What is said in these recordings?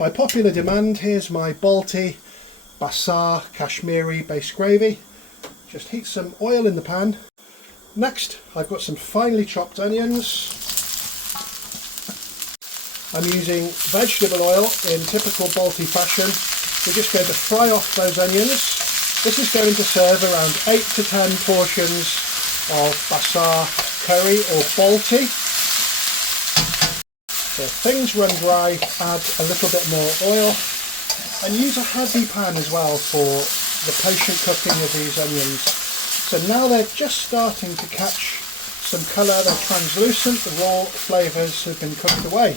By popular demand, here's my Balti-Basar Kashmiri base gravy. Just heat some oil in the pan. Next, I've got some finely chopped onions. I'm using vegetable oil in typical Balti fashion. We're just going to fry off those onions. This is going to serve around 8 to 10 portions of Basar curry or Balti. So if things run dry, add a little bit more oil and use a heavy pan as well for the patient cooking of these onions. So now they're just starting to catch some colour, they're translucent, the raw flavours have been cooked away.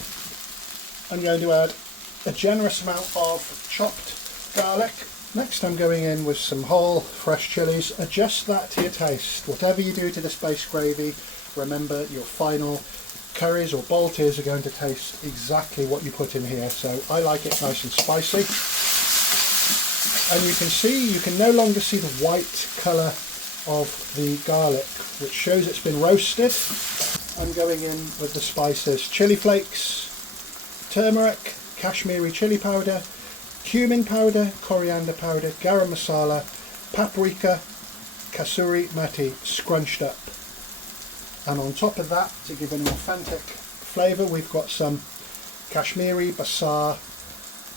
I'm going to add a generous amount of chopped garlic. Next I'm going in with some whole fresh chilies. Adjust that to your taste. Whatever you do to this base gravy, remember your final curries or Baltis are going to taste exactly what you put in here. So I like it nice and spicy. And you can no longer see the white colour of the garlic, which shows it's been roasted. I'm going in with the spices: chili flakes, turmeric, Kashmiri chili powder, cumin powder, coriander powder, garam masala, paprika, kasuri methi scrunched up. And on top of that, to give an authentic flavour, we've got some Kashmiri Basar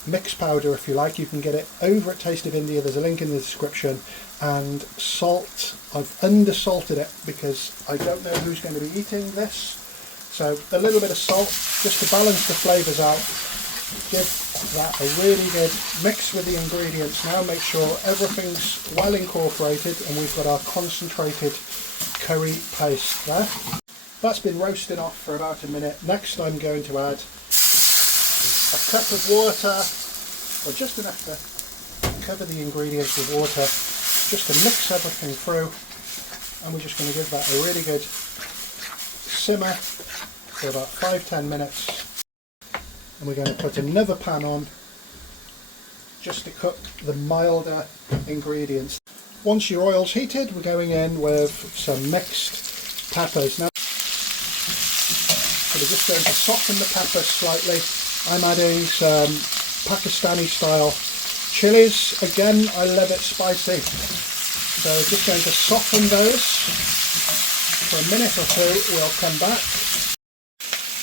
mix powder, if you like. You can get it over at Taste of India, there's a link in the description. And salt, I've undersalted it because I don't know who's going to be eating this. So a little bit of salt just to balance the flavours out. Give that a really good mix with the ingredients now. Make sure everything's well incorporated and we've got our concentrated curry paste there. That's been roasting off for about a minute. Next I'm going to add a cup of water, or just enough to cover the ingredients with water, just to mix everything through. And we're just going to give that a really good simmer for about 5-10 minutes. And we're going to put another pan on just to cook the milder ingredients. Once your oil's heated, we're going in with some mixed peppers. Now, so we're just going to soften the peppers slightly. I'm adding some Pakistani style chilies. Again, I love it spicy. So just going to soften those for a minute or two. We'll come back.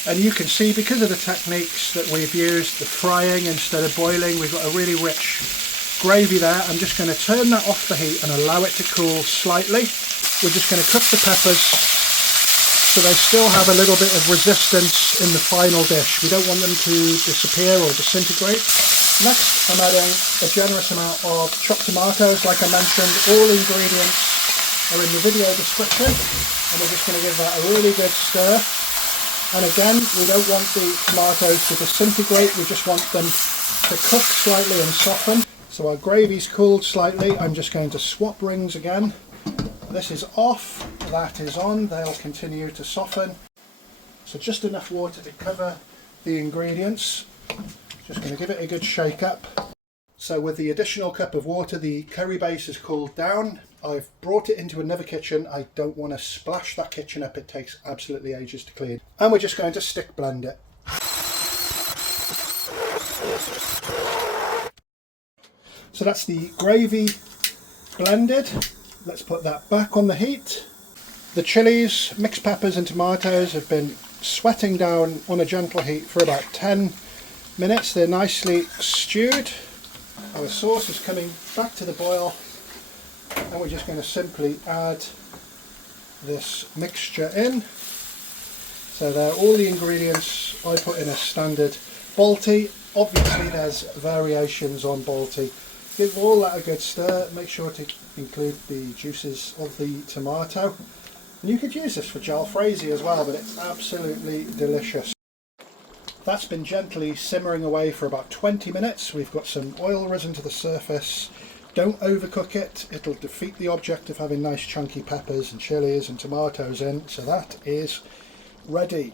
And you can see, because of the techniques that we've used, the frying instead of boiling, we've got a really rich gravy there. I'm just going to turn that off the heat and allow it to cool slightly. We're just going to cook the peppers so they still have a little bit of resistance in the final dish. We don't want them to disappear or disintegrate. Next, I'm adding a generous amount of chopped tomatoes. Like I mentioned, all ingredients are in the video description. And we're just going to give that a really good stir. And again, we don't want the tomatoes to disintegrate, we just want them to cook slightly and soften. So our gravy's cooled slightly. I'm just going to swap rings again. This is off, that is on, they'll continue to soften. So just enough water to cover the ingredients. Just going to give it a good shake up. So with the additional cup of water, the curry base is cooled down. I've brought it into another kitchen. I don't want to splash that kitchen up, it takes absolutely ages to clean. And we're just going to stick blend it. So that's the gravy blended. Let's put that back on the heat. The chilies, mixed peppers and tomatoes have been sweating down on a gentle heat for about 10 minutes. They're nicely stewed. Our sauce is coming back to the boil. And we're just going to simply add this mixture in. So there are all the ingredients I put in a standard Balti. Obviously there's variations on Balti. Give all that a good stir. Make sure to include the juices of the tomato. And you could use this for jalfrezi as well, but it's absolutely delicious. That's been gently simmering away for about 20 minutes. We've got some oil risen to the surface. Don't overcook it, it'll defeat the object of having nice chunky peppers and chilies and tomatoes in. So that is ready.